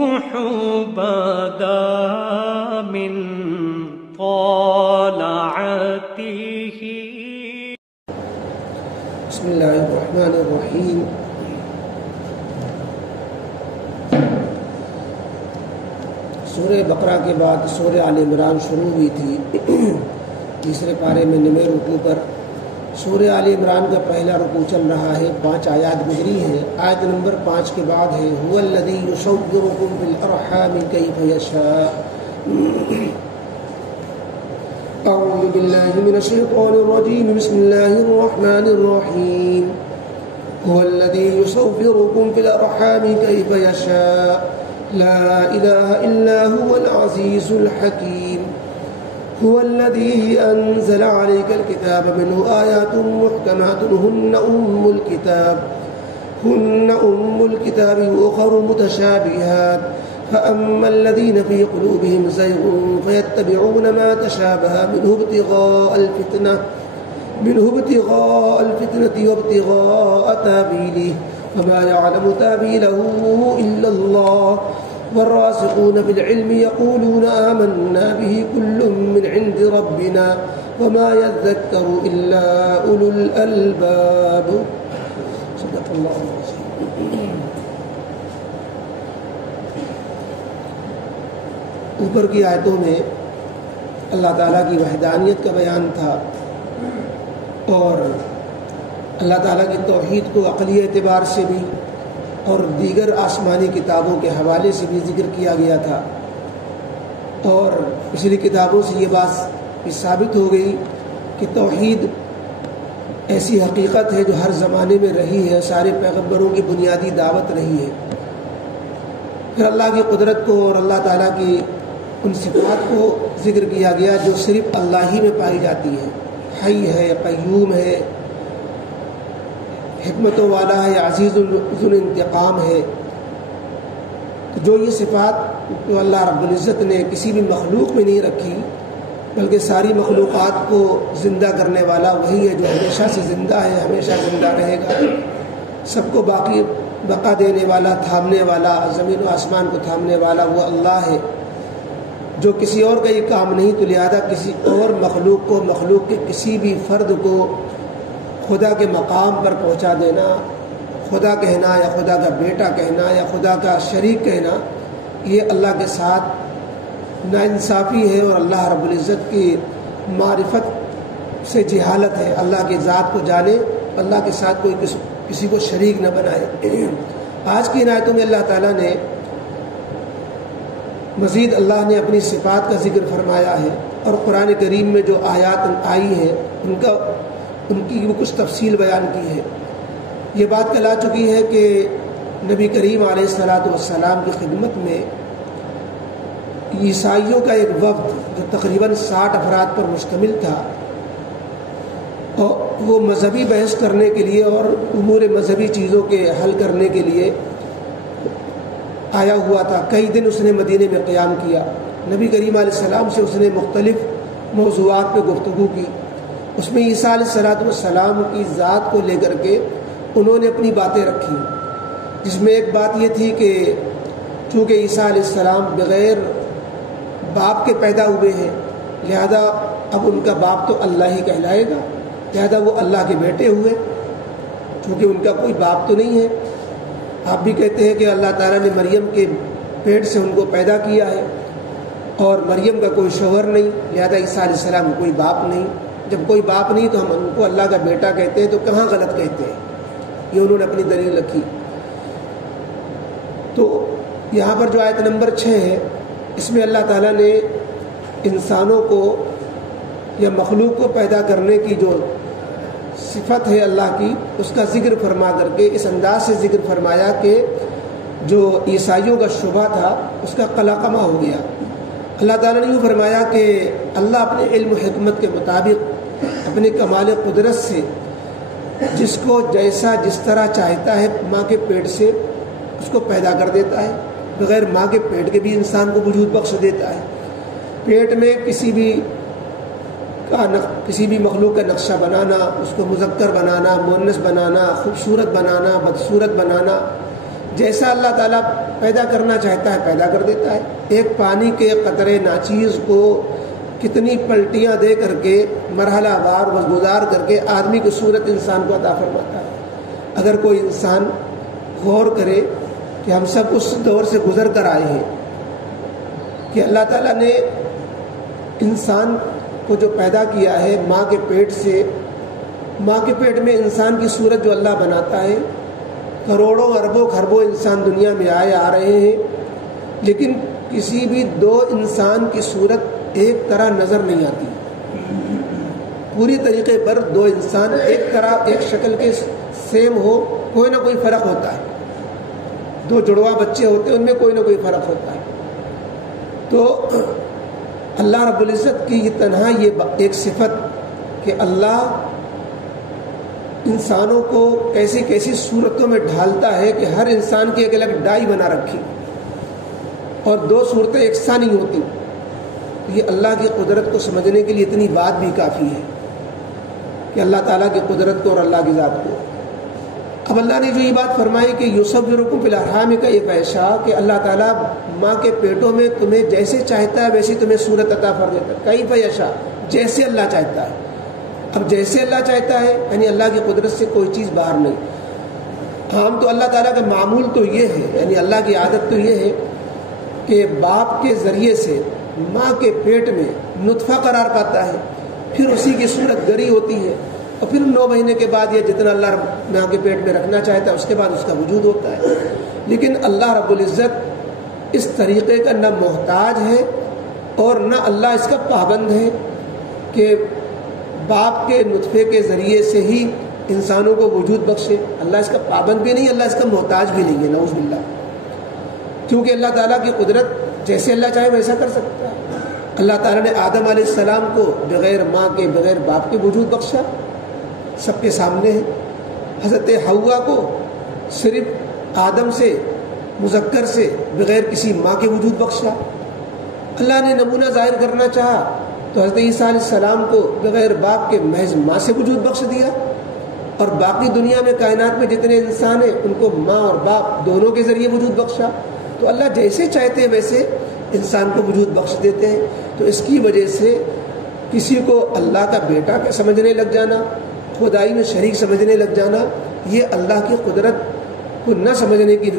الصبح بدا من طلعته. بسم اللہ الرحمن الرحیم. سورہ بقرہ کے بعد سورہ آل عمران شروع ہوئی تھی. تیسرے پارے میں 9ویں رکوع پر سورہ آل عمران کا پہلا رکوع چل رہا ہے. 5 آیات گزری ہیں. آیت نمبر 5 کے بعد ہے هو الذی یصورکم فی الارحام کیف یشاء. اعوذ باللہ من الشیطان الرجیم. بسم اللہ الرحمن الرحیم. هو الذی یصورکم فی الارحام کیف یشاء لا الہ الا هو العزیز الحکیم. هو الذي أنزل عليك الكتاب منه آيات محكمات هن أم الكتاب وأخر متشابهات فأما الذين في قلوبهم زيغ فيتبعون ما تشابه منه ابتغاء الفتنة وابتغاء تأويله وما يعلم تأويله إلا الله والراسخون في العلم يقولون آمنا به كل من عند ربنا وما يذكر إلا أولو الألباب. صدق اللہ العظیم. اوپر کی آیتوں میں اللہ تعالیٰ کی وحدانیت کا بیان تھا اور اللہ تعالیٰ کی توحید کو عقلی اعتبار سے بھی اور دیگر آسمانی کتابوں کے حوالے سے بھی ذکر کیا گیا تھا. اور پچھلی کتابوں سے یہ بات بھی ثابت ہو گئی کہ توحید ایسی حقیقت ہے جو ہر زمانے میں رہی ہے, سارے پیغمبروں کی بنیادی دعوت رہی ہے. پھر اللہ کی قدرت کو اور اللہ تعالیٰ کی ان صفات کو ذکر کیا گیا جو صرف اللہ ہی میں پائی جاتی ہے. حی ہے, قیوم ہے, حکمتوں والا ہے, عزیز ذو الانتقام ہے. تو جو یہ صفات جو اللہ رب العزت نے کسی بھی مخلوق میں نہیں رکھی بلکہ ساری مخلوقات کو زندہ کرنے والا وہی ہے جو ہمیشہ سے زندہ ہے, ہمیشہ زندہ رہے گا. سب کو بقا دینے والا, تھامنے والا, زمین و آسمان کو تھامنے والا وہ اللہ ہے جو کسی اور کا یہ کام نہیں. تو لہذا کسی اور مخلوق کو, مخلوق کے کسی بھی فرد کو خدا کے مقام پر پہنچا دینا, خدا کہنا یا خدا کا بیٹا کہنا یا خدا کا شریک کہنا, یہ اللہ کے ساتھ ناانصافی ہے اور اللہ رب العزت کی معرفت سے جہالت ہے. اللہ کی ذات کو جانے, اللہ کے ساتھ کوئی کسی کو شریک نہ بنائے. آج کی آیتوں میں اللہ تعالیٰ نے مزید اللہ نے اپنی صفات کا ذکر فرمایا ہے اور قرآن کریم میں جو آیات آئی ہیں ان کی کچھ تفصیل بیان کی ہے. یہ بات کل آ چکی ہے کہ نبی کریم علیہ السلام کی خدمت میں عیسائیوں کا ایک وفد جو تقریباً 60 افراد پر مشتمل تھا اور وہ مذہبی بحث کرنے کے لیے اور امور مذہبی چیزوں کے حل کرنے کے لیے آیا ہوا تھا. کئی دن اس نے مدینے میں قیام کیا. نبی کریم علیہ السلام سے اس نے مختلف موضوعات پہ گفتگو کی. اس میں عیسیٰ علیہ السلام کی ذات کو لے کر کے انہوں نے اپنی باتیں رکھی, جس میں ایک بات یہ تھی کہ چونکہ عیسیٰ علیہ السلام بغیر باپ کے پیدا ہوئے ہیں لہذا اب ان کا باپ تو اللہ ہی کہلائے گا, لہذا وہ اللہ کے بیٹے ہوئے چونکہ ان کا کوئی باپ تو نہیں ہے. آپ بھی کہتے ہیں کہ اللہ تعالیٰ نے مریم کے پیٹ سے ان کو پیدا کیا ہے اور مریم کا کوئی شوہر نہیں, لہذا عیسیٰ علیہ السلام کو کوئی باپ نہیں. جب کوئی باپ نہیں تو ہم ان کو اللہ کا بیٹا کہتے ہیں, تو کہاں غلط کہتے ہیں. یہ انہوں نے اپنی دلیل رکھی. تو یہاں پر جو آیت نمبر 6 ہے اس میں اللہ تعالیٰ نے انسانوں کو یا مخلوق کو پیدا کرنے کی جو صفت ہے اللہ کی اس کا ذکر فرما کر کے اس انداز سے ذکر فرمایا کہ جو عیسائیوں کا شبہ تھا اس کا قلقمہ ہو گیا. اللہ تعالیٰ نے یوں فرمایا کہ اللہ اپنے علم و حکمت کے مطابق اپنے کمال قدرت سے جس کو جیسا جس طرح چاہتا ہے ماں کے پیٹ سے اس کو پیدا کر دیتا ہے. بغیر ماں کے پیٹ کے بھی انسان کو وجود بخش دیتا ہے. پیٹ میں کسی بھی مخلوق کا نقشہ بنانا, اس کو مذکر بنانا, مؤنث بنانا, خوبصورت بنانا, بدصورت بنانا, جیسا اللہ تعالیٰ پیدا کرنا چاہتا ہے پیدا کر دیتا ہے. ایک پانی کے قطرے ناچیز کو کتنی پلٹیاں دے کر کے مرحلہ وار گزار کر کے آدمی کی صورت انسان کو عطا فرماتا ہے. اگر کوئی انسان غور کرے کہ ہم سب اس دور سے گزر کر آئے ہیں کہ اللہ تعالیٰ نے انسان کو جو پیدا کیا ہے ماں کے پیٹ سے، ماں کے پیٹ میں انسان کی صورت جو اللہ بناتا ہے، کروڑوں اربوں خربوں انسان دنیا میں آ رہے ہیں، لیکن کسی بھی دو انسان کی صورت ایک طرح نظر نہیں آتی. پوری طریقے پر دو انسان ایک طرح ایک شکل کے سیم ہو، کوئی نہ کوئی فرق ہوتا ہے. دو جڑواں بچے ہوتے ہیں، ان میں کوئی نہ کوئی فرق ہوتا ہے. تو اللہ رب العزت کی یہ تنہا یہ ایک صفت کہ اللہ انسانوں کو کیسی کیسی صورتوں میں ڈھالتا ہے کہ ہر انسان کی ایک الگ ڈائی بنا رکھی اور دو صورتیں یکساں نہیں ہوتی. یہ اللہ کی قدرت کو سمجھنے کے لیے اتنی بات بھی کافی ہے کہ اللہ تعالیٰ کی قدرت کو اور اللہ کی ذات کو. اب اللہ نے جو یہ بات فرمائی کہ یصورکم فی الارحام کا ایک ایشا کہ اللہ تعالیٰ ماں کے پیٹوں میں تمہیں جیسے چاہتا ہے ویسی تمہیں صورت عطا فرما دیتا ہے. کیف یشاء، جیسے اللہ چاہتا ہے. اب جیسے اللہ چاہتا ہے یعنی اللہ کی قدرت سے کوئی چیز باہر نہیں. عام تو اللہ تعالیٰ کا معمول تو یہ ہے، یعنی اللہ کی عادت تو یہ ہے کہ باپ کے ذریعے سے ماں کے پیٹ میں نطفہ قرار پاتا ہے، پھر اسی کی صورت گری ہوتی ہے، اور پھر 9 مہینے کے بعد یہ جتنا اللہ ماں کے پیٹ میں رکھنا چاہتا ہے اس کے بعد اس کا وجود ہوتا ہے. لیکن اللہ رب العزت اس طریقے کا نہ محتاج ہے اور نہ اللہ اس کا پابند ہے کہ باپ کے نطفے کے ذریعے سے ہی انسانوں کو وجود بخشے. اللہ اس کا پابند بھی نہیں، اللہ اس کا محتاج بھی نہیں ہے، نعوذ باللہ. کیونکہ اللہ تعالیٰ کی قدرت جیسے اللہ چاہے ویسا کر سکتا ہے. اللہ تعالیٰ نے آدم علیہ السلام کو بغیر ماں کے بغیر باپ کے وجود بخشا، سب کے سامنے ہے. حضرت حوا کو صرف آدم سے مذکر سے بغیر کسی ماں کے وجود بخشا. اللہ نے نمونہ ظاہر کرنا چاہا تو حضرت عیسیٰ علیہ السلام کو بغیر باپ کے محض ماں سے وجود بخش دیا، اور باقی دنیا میں کائنات میں جتنے انسان ہیں ان کو ماں اور باپ دونوں کے ذریعے وجود بخشا. تو اللہ جیسے چاہتے ہیں ویسے انسان کو وجود بخش دیتے ہیں. تو اس کی وجہ سے کسی کو اللہ کا بیٹا سمجھنے لگ جانا، خدائی میں شریک سمجھنے لگ جانا، یہ اللہ کی قدرت کو نہ سمجھنے کی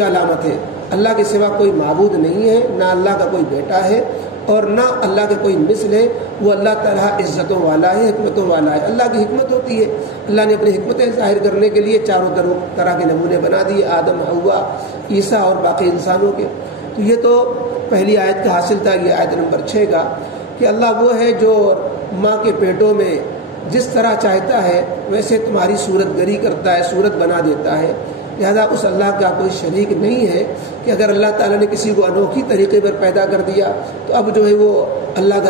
علامت ہے. اللہ کے سوا کوئی معبود نہیں ہے، نہ اللہ کا کوئی بیٹا ہے اور نہ اللہ کا کوئی مثل ہے. وہ اللہ تعالیٰ عزتوں والا ہے، حکمتوں والا ہے. اللہ کی حکمت ہوتی ہے، اللہ نے اپنی حکمتیں ظاہر کرنے کے لیے چاروں طرح کے نمونے بنا دیے، آدم، حوا، عیسیٰ اور باقی انسانوں کے. تو یہ تو پہلی آیت کا حاصل تھا. یہ آیت نمبر 6 کا کہ اللہ وہ ہے جو ماں کے پیٹوں میں جس طرح چاہتا ہے ویسے تمہاری صورت گری کرتا ہے، صورت بنا دیتا ہے. لہذا اس اللہ کا کوئی شریک نہیں ہے کہ اگر اللہ تعالیٰ نے کسی کو انوکھی طریقے پر پیدا کر دیا تو اب جو ہے وہ اللہ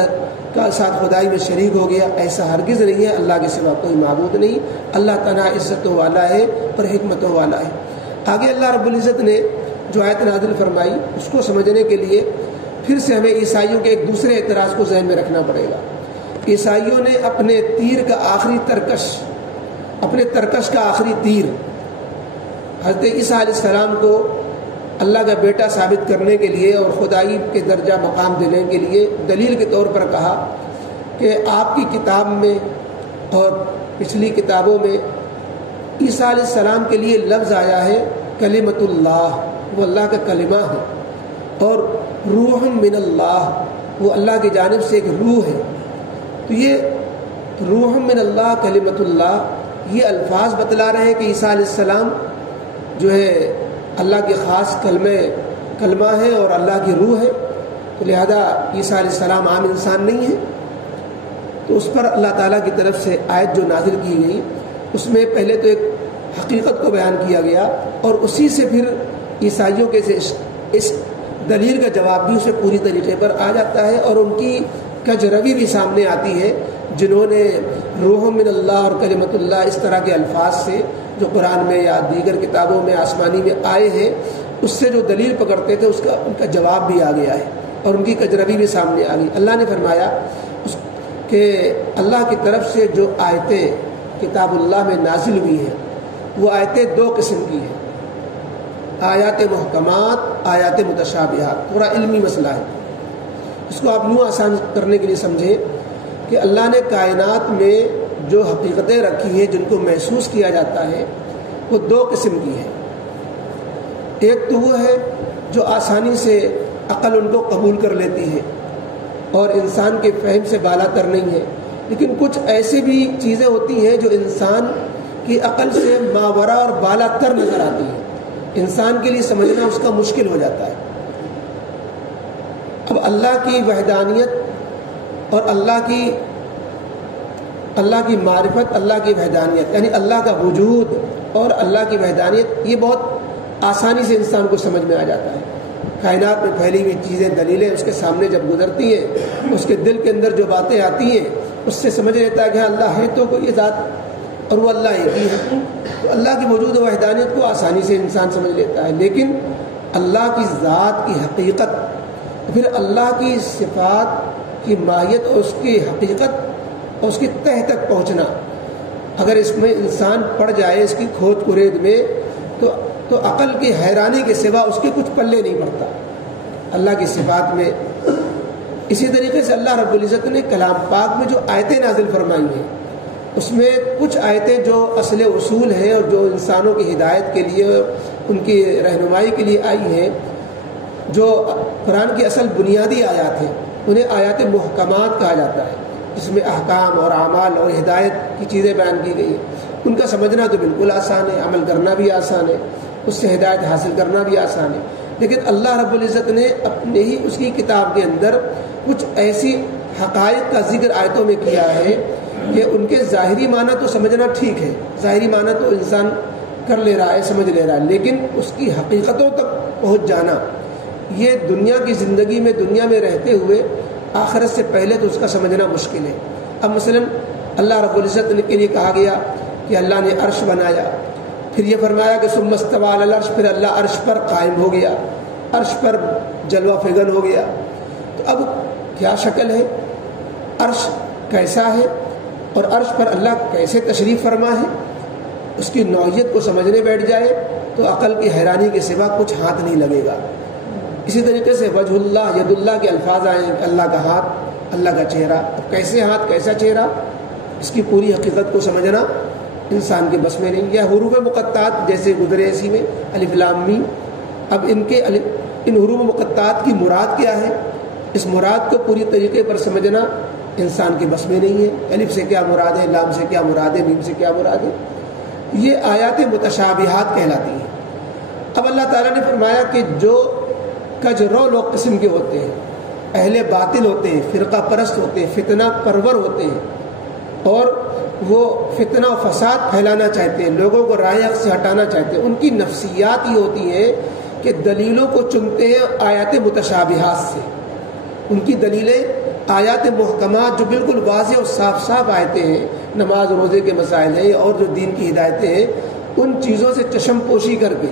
کا ساتھ خدائی میں شریک ہو گیا. ایسا ہرگز نہیں ہے. اللہ کے سوا کوئی معبود نہیں. اللہ تعالیٰ عزتوں والا ہے اور حکمتوں والا ہے. آگے اللہ رب العزت نے جو آیت نازل فرمائی اس کو سمجھنے کے لیے پھر سے ہمیں عیسائیوں کے ایک دوسرے اعتراض کو ذہن میں رکھنا پڑے گا. عیسائیوں نے اپنے تیر کا آخری ترکش، اپنے ترکش کا آخری تیر حضرت عیسیٰ علیہ السلام کو اللہ کا بیٹا ثابت کرنے کے لیے اور خدائی کے درجہ مقام دینے کے لیے دلیل کے طور پر کہا کہ آپ کی کتاب میں اور پچھلی کتابوں میں عیسیٰ علیہ السلام کے لیے لفظ آیا ہے کلمۃ اللہ، وہ اللہ کا کلمہ ہے، اور روح من اللہ، وہ اللہ کی جانب سے ایک روح ہے. تو یہ روح من اللہ، کلمۃ اللہ، یہ الفاظ بتلا رہے ہیں کہ عیسیٰ علیہ السلام جو ہے اللہ کے خاص کلمہ ہے اور اللہ کی روح ہے. تو لہذا عیسیٰ علیہ السلام عام انسان نہیں ہے. تو اس پر اللہ تعالیٰ کی طرف سے آیت جو نازل کی گئی اس میں پہلے تو ایک حقیقت کو بیان کیا گیا اور اسی سے پھر عیسائیوں کے اس دلیل کا جواب بھی اسے پوری طریقے پر آ جاتا ہے اور ان کی کجروی بھی سامنے آتی ہے جنہوں نے روح من اللہ اور کلمۃ اللہ اس طرح کے الفاظ سے جو قرآن میں یا دیگر کتابوں میں آسمانی میں آئے ہیں اس سے جو دلیل پکڑتے تھے ان کا جواب بھی آ گیا ہے اور ان کی کجروی بھی سامنے آ گئی. اللہ نے فرمایا کہ اللہ کی طرف سے جو آیتیں کتاب اللہ میں نازل ہوئی ہیں وہ آیتیں 2 قسم کی ہیں. آیات محکمات، آیات متشابہات، تھوڑا علمی مسئلہ ہے۔ اس کو آپ یوں آسان کرنے کے لیے سمجھیں کہ اللہ نے کائنات میں جو حقیقتیں رکھی ہیں جن کو محسوس کیا جاتا ہے وہ دو قسم کی ہیں۔ ایک تو وہ ہے جو آسانی سے عقل ان کو قبول کر لیتی ہے اور انسان کے فہم سے بالا تر نہیں ہے، لیکن کچھ ایسی بھی چیزیں ہوتی ہیں جو انسان کی عقل سے ماورا اور بالا تر نظر آتی ہیں، انسان کے لیے سمجھنا اس کا مشکل ہو جاتا ہے۔ اب اللہ کی وحدانیت اور اللہ کی معرفت، اللہ کی وحدانیت یعنی اللہ کا وجود اور اللہ کی وحدانیت، یہ بہت آسانی سے انسان کو سمجھ میں آ جاتا ہے۔ کائنات میں پھیلی ہوئی چیزیں، دلیلیں اس کے سامنے جب گزرتی ہیں، اس کے دل کے اندر جو باتیں آتی ہیں اس سے سمجھ لیتا ہے کہ اللہ ہے تو کوئی ذات اور وہ اللہ ایک ہی ہے، تو اللہ کی وجود و وحدانیت کو آسانی سے انسان سمجھ لیتا ہے۔ لیکن اللہ کی ذات کی حقیقت، پھر اللہ کی صفات کی ماہیت اور اس کی حقیقت اور اس کی تہ تک پہنچنا، اگر اس میں انسان پڑ جائے اس کی کھود کرید میں تو عقل کی حیرانی کے سوا اس کے کچھ پلے نہیں پڑتا اللہ کی صفات میں۔ اسی طریقے سے اللہ رب العزت نے کلام پاک میں جو آیتیں نازل فرمائی ہیں اس میں کچھ آیتیں جو اصل اصول ہیں اور جو انسانوں کی ہدایت کے لیے، ان کی رہنمائی کے لیے آئی ہیں، جو قرآن کی اصل بنیادی آیات ہیں، انہیں آیات محکمات کہا جاتا ہے، جس میں احکام اور اعمال اور ہدایت کی چیزیں بیان کی گئی ہیں۔ ان کا سمجھنا تو بالکل آسان ہے، عمل کرنا بھی آسان ہے، اس سے ہدایت حاصل کرنا بھی آسان ہے، لیکن اللہ رب العزت نے اپنے ہی اس کی کتاب کے اندر کچھ ایسی حقائق کا ذکر آیتوں میں کیا ہے کہ ان کے ظاہری معنی تو سمجھنا ٹھیک ہے، ظاہری معنی تو انسان کر لے رہا ہے، سمجھ لے رہا ہے، لیکن اس کی حقیقتوں تک پہنچ جانا، یہ دنیا کی زندگی میں، دنیا میں رہتے ہوئے آخرت سے پہلے تو اس کا سمجھنا مشکل ہے۔ اب مثلا اللہ رب العزت کے لیے کہا گیا کہ اللہ نے عرش بنایا، پھر یہ فرمایا کہ ثم استوى علی العرش، پھر اللہ عرش پر قائم ہو گیا، عرش پر جلوہ فگن ہو گیا۔ تو اب کیا شکل ہے، عرش کیسا ہے اور عرش پر اللہ کیسے تشریف فرما ہے، اس کی نوعیت کو سمجھنے بیٹھ جائے تو عقل کی حیرانی کے سوا کچھ ہاتھ نہیں لگے گا۔ اسی طریقے سے وجہ اللہ، ید اللہ کے الفاظ آئیں، اللہ کا ہاتھ، اللہ کا چہرہ۔ اب کیسے ہاتھ، کیسا چہرہ، اس کی پوری حقیقت کو سمجھنا انسان کے بس میں نہیں۔ یا حروف مقطعات جیسے گزرے اسی میں الف لام میم، اب ان حروف مقطعات کی مراد کیا ہے، اس مراد کو پوری طریقے پر سمجھنا انسان کے بس میں نہیں ہے۔ الف سے کیا مراد ہے، لام سے کیا مراد ہے، میم سے کیا مراد ہے، یہ آیات متشابہات کہلاتی ہیں۔ اب اللہ تعالیٰ نے فرمایا کہ جو کجرو لوگ قسم کے ہوتے ہیں، اہل باطل ہوتے ہیں، فرقہ پرست ہوتے ہیں، فتنہ پرور ہوتے ہیں، اور وہ فتنہ و فساد پھیلانا چاہتے ہیں، لوگوں کو رائے حق سے ہٹانا چاہتے ہیں، ان کی نفسیات یہ ہوتی ہیں کہ دلیلوں کو چنتے ہیں آیات متشابہات سے۔ ان کی دلیلیں آیات محکمات جو بالکل واضح اور صاف صاف آیتیں ہیں، نماز روزے کے مسائل ہیں اور جو دین کی ہدایتیں ہیں، ان چیزوں سے چشم پوشی کر کے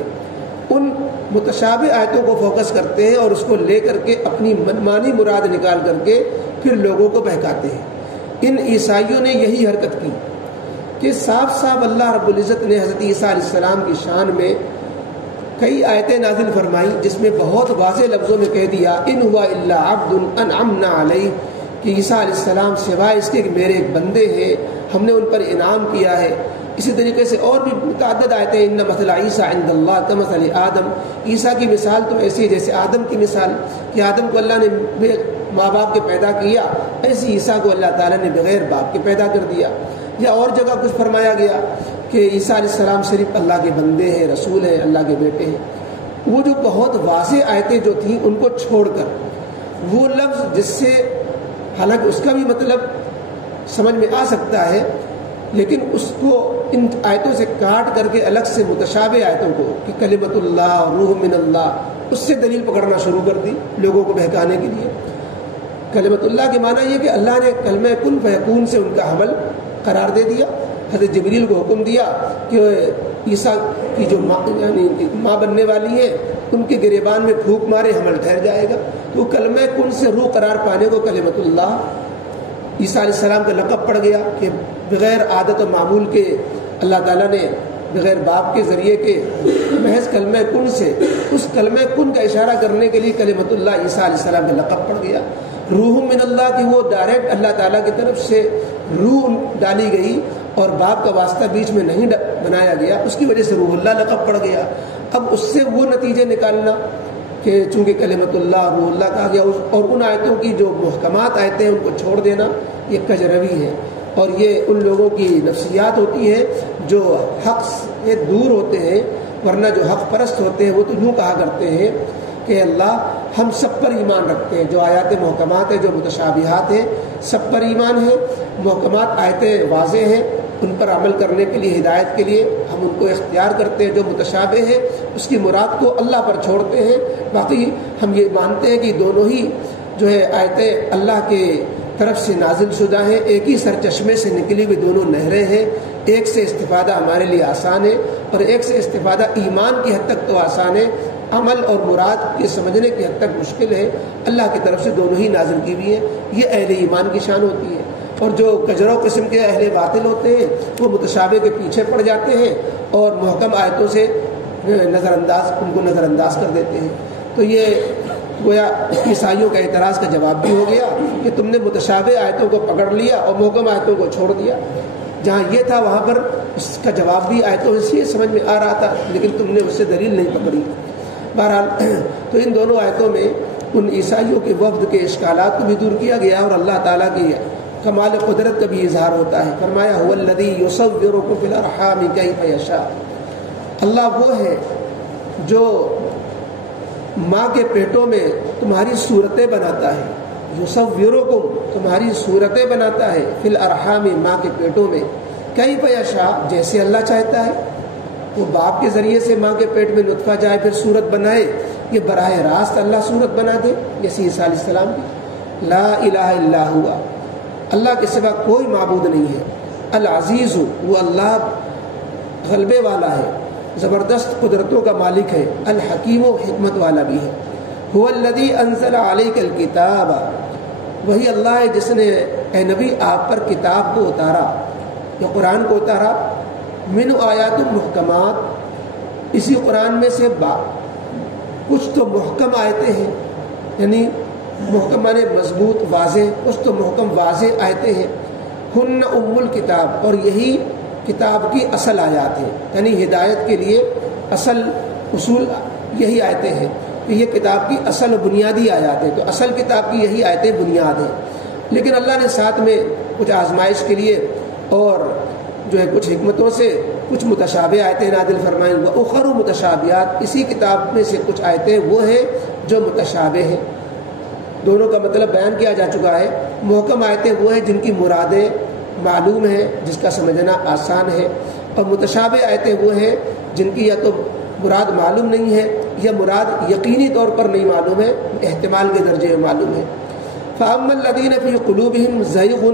ان متشابہ آیتوں کو فوکس کرتے ہیں اور اس کو لے کر کے اپنی منمانی مراد نکال کر کے پھر لوگوں کو بہکاتے ہیں۔ ان عیسائیوں نے یہی حرکت کی کہ صاف صاف اللہ رب العزت نے حضرت عیسیٰ علیہ السلام کی شان میں کئی آیتیں نازل فرمائی، جس میں بہت واضح لفظوں میں کہہ دیا ان ہوا الا عبد انعمنا علیہ، کہ عیسیٰ علیہ السلام سوائے اس کے کہ میرے ایک بندے ہیں، ہم نے ان پر انعام کیا ہے۔ اسی طریقے سے اور بھی متعدد آیتیں، ان مثل عیسیٰ عند اللہ کمثل آدم، عیسیٰ کی مثال تو ایسی ہے جیسے آدم کی مثال، کہ آدم کو اللہ نے ماں باپ کے پیدا کیا، ایسی عیسیٰ کو اللہ تعالیٰ نے بغیر باپ کے پیدا کر دیا۔ یا اور جگہ کچھ فرمایا گیا کہ عیسیٰ علیہ السلام صرف اللہ کے بندے ہیں، رسول ہیں، اللہ کے بیٹے ہیں۔ وہ جو بہت واضح آیتیں جو تھیں ان کو چھوڑ کر وہ لفظ جس سے حالانکہ اس کا بھی مطلب سمجھ میں آ سکتا ہے، لیکن اس کو ان آیتوں سے کاٹ کر کے الگ سے متشابہ آیتوں کو کہ کلمۃ اللہ، روح من اللہ، اس سے دلیل پکڑنا شروع کر دی لوگوں کو بہکانے کے لیے۔ کلمۃ اللہ کے معنی یہ کہ اللہ نے کلمہ کن فیکون سے ان کا حمل قرار دے دیا۔ حضرت جبریل کو حکم دیا کہ عیسیٰ کی جو ماں بننے والی ہیں ان کے گریبان میں پھونک مارے، حمل ٹھہر جائے گا۔ تو کلمہ کن سے روح قرار پانے کو کلمۃ اللہ عیسیٰ علیہ السلام کا لقب پڑ گیا کہ بغیر عادت و معمول کے اللہ تعالیٰ نے بغیر باپ کے ذریعے کے محض کلمہ کن سے اس کلمہ کن کا اشارہ کرنے کے لیے کلمۃ اللہ عیسیٰ علیہ السلام کا لقب پڑ گیا. روح من اللہ کی وہ ڈائریکٹ اللہ تعالیٰ کی طرف سے روح ڈالی گئی اور باپ کا واسطہ بیچ میں نہیں بنایا گیا, اس کی وجہ سے روح اللہ لقب پڑ گیا. اب اس سے وہ نتیجے نکالنا کہ چونکہ کلمۃ اللہ روح اللہ کہا گیا, اور ان آیتوں کی جو محکمات آیتیں ہیں ان کو چھوڑ دینا یہ کجروی ہے. اور یہ ان لوگوں کی نفسیات ہوتی ہے جو حق سے دور ہوتے ہیں, ورنہ جو حق پرست ہوتے ہیں وہ تو یوں کہا کرتے ہیں کہ اللہ ہم سب پر ایمان رکھتے ہیں. جو آیات محکمات ہیں, جو متشابہات ہیں, سب پر ایمان ہے. محکمات آیتیں واضح ہیں, ان پر عمل کرنے کے لیے, ہدایت کے لیے ہم ان کو اختیار کرتے ہیں. جو متشابہ ہے اس کی مراد کو اللہ پر چھوڑتے ہیں. باقی ہم یہ مانتے ہیں کہ دونوں ہی جو ہے آیتیں اللہ کے طرف سے نازل شدہ ہیں, ایک ہی سرچشمے سے نکلی ہوئی دونوں نہریں ہیں. ایک سے استفادہ ہمارے لیے آسان ہے اور ایک سے استفادہ ایمان کی حد تک تو آسان ہے, عمل اور مراد یہ سمجھنے کی حد تک مشکل ہے. اللہ کی طرف سے دونوں ہی نازل کی ہوئی ہیں. یہ اہل ایمان کی شان ہوتی ہے. اور جو کجرو قسم کے اہل باطل ہوتے ہیں وہ متشابہ کے پیچھے پڑ جاتے ہیں اور محکم آیتوں سے ان کو نظر انداز کر دیتے ہیں. تو یہ گویا عیسائیوں کا اعتراض کا جواب بھی ہو گیا کہ تم نے متشابہ آیتوں کو پکڑ لیا اور محکم آیتوں کو چھوڑ دیا. جہاں یہ تھا وہاں پر اس کا جواب بھی آیتوں سے سمجھ میں آ رہا تھا, لیکن تم نے اس سے دلیل نہیں پکڑی. بہرحال تو ان دونوں آیتوں میں ان عیسائیوں کے وفد کے اشکالات کو بھی دور کیا گیا اور اللہ تعالیٰ کی کمال قدرت کا بھی اظہار ہوتا ہے. فرمایا هو الذی یصورکم فی الارحام کیف یشاء, اللہ وہ ہے جو ماں کے پیٹوں میں تمہاری صورتیں بناتا ہے. یصورکم تمہاری صورتیں بناتا ہے, فی الارحام ماں کے پیٹوں میں, کیف یشاء جیسے اللہ چاہتا ہے. وہ باپ کے ذریعے سے ماں کے پیٹ میں نطفہ جائے پھر صورت بنائے, یہ براہ راست اللہ صورت بنا دے جیسے عیسیٰ علیہ السلام کی. لا الہ الا ہوا, اللہ کے سوا کوئی معبود نہیں ہے. العزیز وہ اللہ غلبے والا ہے, زبردست قدرتوں کا مالک ہے. الحکیم و حکمت والا بھی ہے. هو الذی انزل علیک الکتاب, وہی اللہ ہے جس نے اے نبی آپ پر کتاب کو اتارا, یا قرآن کو اتارا. من آیات محکمات, اسی قرآن میں سے کچھ تو محکم آیتیں ہیں, یعنی محکم معنی مضبوط واضح, کچھ تو محکم واضح آیتیں ہیں. ہن ام الکتاب, اور یہی کتاب کی اصل آیات ہیں, یعنی ہدایت کے لیے اصل اصول یہی آیتیں ہیں. یہ کتاب کی اصل بنیادی آیات ہیں, تو اصل کتاب کی یہی آیتیں بنیاد ہیں. لیکن اللہ نے ساتھ میں کچھ آزمائش کے لیے اور جو ہے کچھ حکمتوں سے کچھ متشابہ آیتیں نازل فرمائیں. وَأُخَرُ متشابہات, اسی کتاب میں سے کچھ آیتیں وہ ہیں جو متشابہ ہیں. دونوں کا مطلب بیان کیا جا چکا ہے. محکم آیتیں وہ ہیں جن کی مرادیں معلوم ہیں, جس کا سمجھنا آسان ہے, اور متشابہ آیتیں وہ ہیں جن کی یا تو مراد معلوم نہیں ہے یا مراد یقینی طور پر نہیں معلوم ہے, احتمال کے درجے میں معلوم ہے. فَأَمَّا الَّذِينَ فِي قُلُوبِهِمْ زَيْغٌ,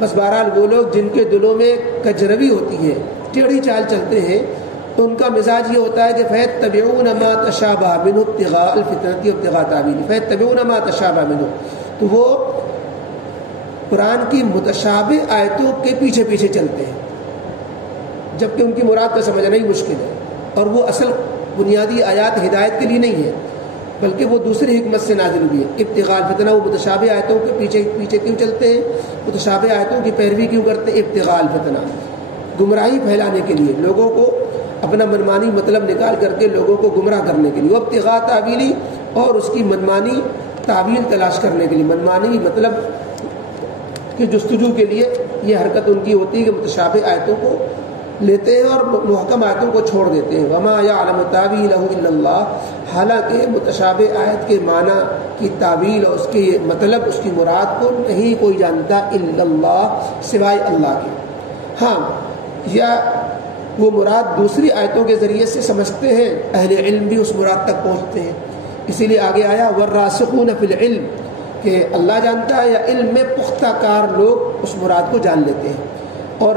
بس بہرحال وہ لوگ جن کے دلوں میں کجروی ہوتی ہے, ٹیڑھی چال چلتے ہیں, تو ان کا مزاج یہ ہوتا ہے کہ فَيَتَّبِعُونَ مَا تَشَابَهَ مِنْهُ ابْتِغَاءَ الْفِتْنَةِ وَابْتِغَاءَ تَأْوِيلِهِ. فَيَتَّبِعُونَ مَا تَشَابَهَ مِنْهُ, تو وہ قرآن کی متشابہ آیتوں کے پیچھے پیچھے چلتے ہیں, جبکہ ان کی مراد کا سمجھنا ہی مشکل ہے. اور وہ اصل بنیادی آیات ہدایت کے لیے نہیں ہے, بلکہ وہ دوسری حکمت سے نازل ہوئی ہے. ابتغاء الفتنہ, وہ متشابہ آیتوں کے پیچھے پیچھے کیوں چلتے ہیں, متشابہ آیتوں کی پیروی کیوں کرتے ہیں؟ ابتغاء الفتنہ, گمراہی پھیلانے کے لیے, لوگوں کو اپنا منمانی مطلب نکال کر کے لوگوں کو گمراہ کرنے کے لیے. وہ ابتغاء تعویلی, اور اس کی منمانی تعویل تلاش کرنے کے لیے. منمانی مطلب کہ جستجو کے لیے یہ حرکت ان کی ہوتی ہے کہ متشابہ آیتوں کو لیتے ہیں اور محکم آیتوں کو چھوڑ دیتے ہیں. وما یعلم تاویلہ الا اللہ, حالانکہ متشابہ آیت کے معنی کی تعویل اور اس کے مطلب, اس کی مراد کو نہیں کوئی جانتا الا اللہ, سوائے اللہ کے. ہاں, یا وہ مراد دوسری آیتوں کے ذریعے سے سمجھتے ہیں, اہل علم بھی اس مراد تک پہنچتے ہیں. اسی لیے آگے آیا والراسخون فی العلم, کہ اللہ جانتا ہے, یا علم میں پختہ کار لوگ اس مراد کو جان لیتے ہیں. اور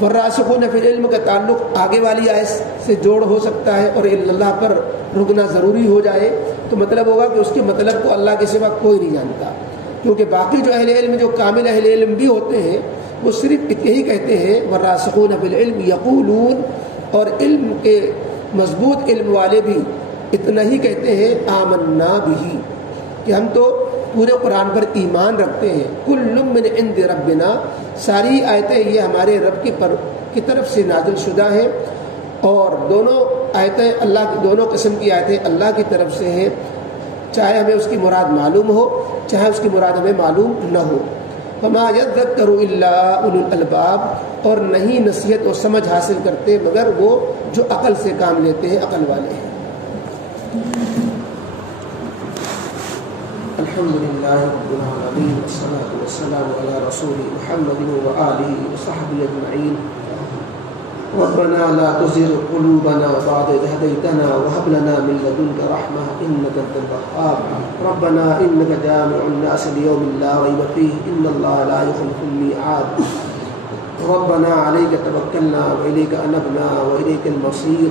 والراسخون فی العلم کا تعلق آگے والی آیت سے جوڑ ہو سکتا ہے, اور اللہ پر رکنا ضروری ہو جائے تو مطلب ہوگا کہ اس کے مطلب کو اللہ کے سوا کوئی نہیں جانتا. کیونکہ باقی جو اہل علم, جو کامل اہل علم بھی ہوتے ہیں, وہ صرف یہی کہتے ہیں والراسخون فی العلم یقولون, اور علم کے مضبوط علم والے بھی اتنا ہی کہتے ہیں آمنا بھی، کہ ہم تو پورے قرآن پر ایمان رکھتے ہیں۔ کل من عند ربنا، ساری آیتیں یہ ہمارے رب کی طرف سے نازل شدہ ہیں، اور دونوں آیتیں اللہ کی، دونوں قسم کی آیتیں اللہ کی طرف سے ہیں، چاہے ہمیں اس کی مراد معلوم ہو چاہے اس کی مراد ہمیں معلوم نہ ہو۔ وما یذکر الا اولو الالباب، اور نہیں نصیحت اور سمجھ حاصل کرتے مگر وہ جو عقل سے کام لیتے ہیں، عقل والے ہیں۔ الحمد للہ رب العالمین، والصلاة والسلام علی رسول محمد وآلہ وصحبہ اجمعین۔ ربنا لا تزغ قلوبنا بعد إذ هديتنا وهب لنا من لدنك رحمة إنك أنت الوهاب۔ ربنا إنك جامع الناس ليوم لا ريب فيه إن الله لا يخلف الميعاد۔ ربنا عليك توكلنا وإليك أنبنا وإليك المصير۔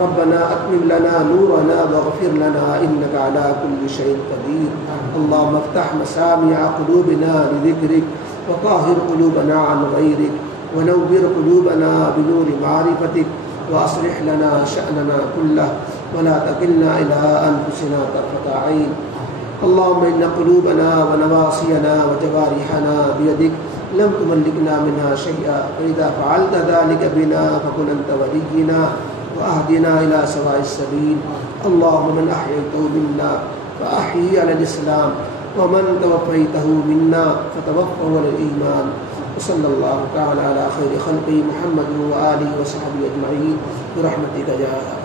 ربنا أتمم لنا نورنا واغفر لنا إنك على كل شيء قدير۔ اللهم افتح مسامع قلوبنا لذكرك وطهر قلوبنا عن غيرك ونور قلوبنا بنور معرفتك وأصلح لنا شأننا كله ولا تكلنا إلى أنفسنا طرفة عين۔ اللهم إن قلوبنا ونواصينا وجوارحنا بيدك لم تملكنا منها شيئا، فإذا فعلت ذلك بنا فكن أنت ولينا وأهدنا إلى سواء السبيل۔ اللهم من أحييته منا فأحيي على الإسلام، ومن توفيته منا فتوفه على الإيمان۔ وصلى الله تعالى على خير خلقه محمد وآله وصحبه أجمعين برحمتك يا